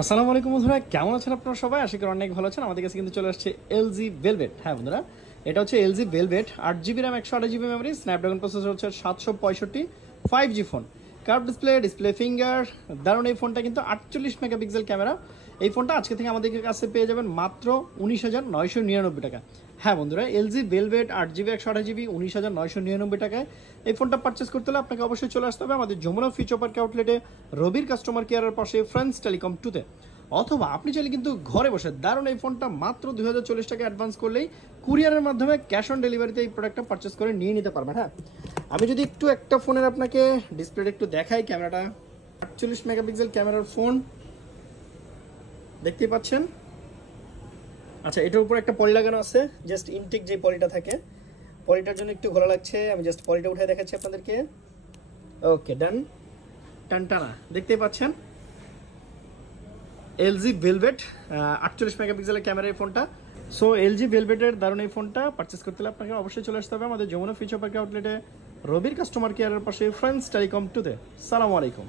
আসসালামু আলাইকুম বন্ধুরা, কেমন আছেন আপনারা সবাই? আশা করি অনেক ভালো আছেন। আমাদের কাছে কিন্তু চলে আসছে এলজি ভেলভেট। হ্যাঁ বন্ধুরা, এটা হচ্ছে LG velvet 8 GB RAM 128 GB memory, Snapdragon processor হচ্ছে 765, 5G phone, curve display finger. দারুণ এই ফোনটা কিন্তু 48 মেগাপিক্সেল ক্যামেরা। এই ফোনটা আজকে থেকে আমাদের কাছে পেয়ে যাবেন মাত্র 19,999 টাকা। হ্যাঁ বন্ধুরা, এলজি ভেলভেট 8 জিবি 128 জিবি 19,999 টাকায় এই ফোনটা পারচেস করতে হলে আপনাকে অবশ্যই চলে আসতে হবে আমাদের যমুনা ফিউচার পার্ক আউটলেটে, রবির কাস্টমার কেয়ারের পাশে, ফ্রেন্ডস টেলিকম 2-তে। অথবা আপনি চাইলে কিন্তু ঘরে বসে দারুণ এই ফোনটা মাত্র 2040 টাকা অ্যাডভান্স করলেই কুরিয়ারের মাধ্যমে ক্যাশ অন ডেলিভারিতে এই প্রোডাক্টটা পারচেস করে নিয়ে নিতে পারবেন। হ্যাঁ, আমি যদি একটু একটা ফোনের আপনাকে ডিসপ্লেটা একটু দেখাই, ক্যামেরাটা 48 মেগাপিক্সেল ক্যামেরার ফোন দেখতেই পাচ্ছেন। আচ্ছা, এটার উপর একটা পলি লাগানো আছে, জাস্ট ইনটেক যে পলিটা থাকে, পলিটার জন্য একটু ঘোলা লাগছে। আমি জাস্ট পলিটা উঠে দেখাচ্ছি আপনাদেরকে। ওকে, ডান। টানটানা দেখতেই পাচ্ছেন এলজি ভেলভেট 48 মেগাপিক্সেলের ক্যামেরার ফোনটা। সো এলজি ভেলভেটের দারুণ এই ফোনটা পারচেস করতে হলে আপনাকে অবশ্যই চলে আসতে হবে আমাদের যমুনা ফিউচার পার্ক আউটলেটে, রবির কাস্টমার কেয়ারের পাশে, ফ্রেন্ডস টেলিকম 2-তে। সালামু আলাইকুম।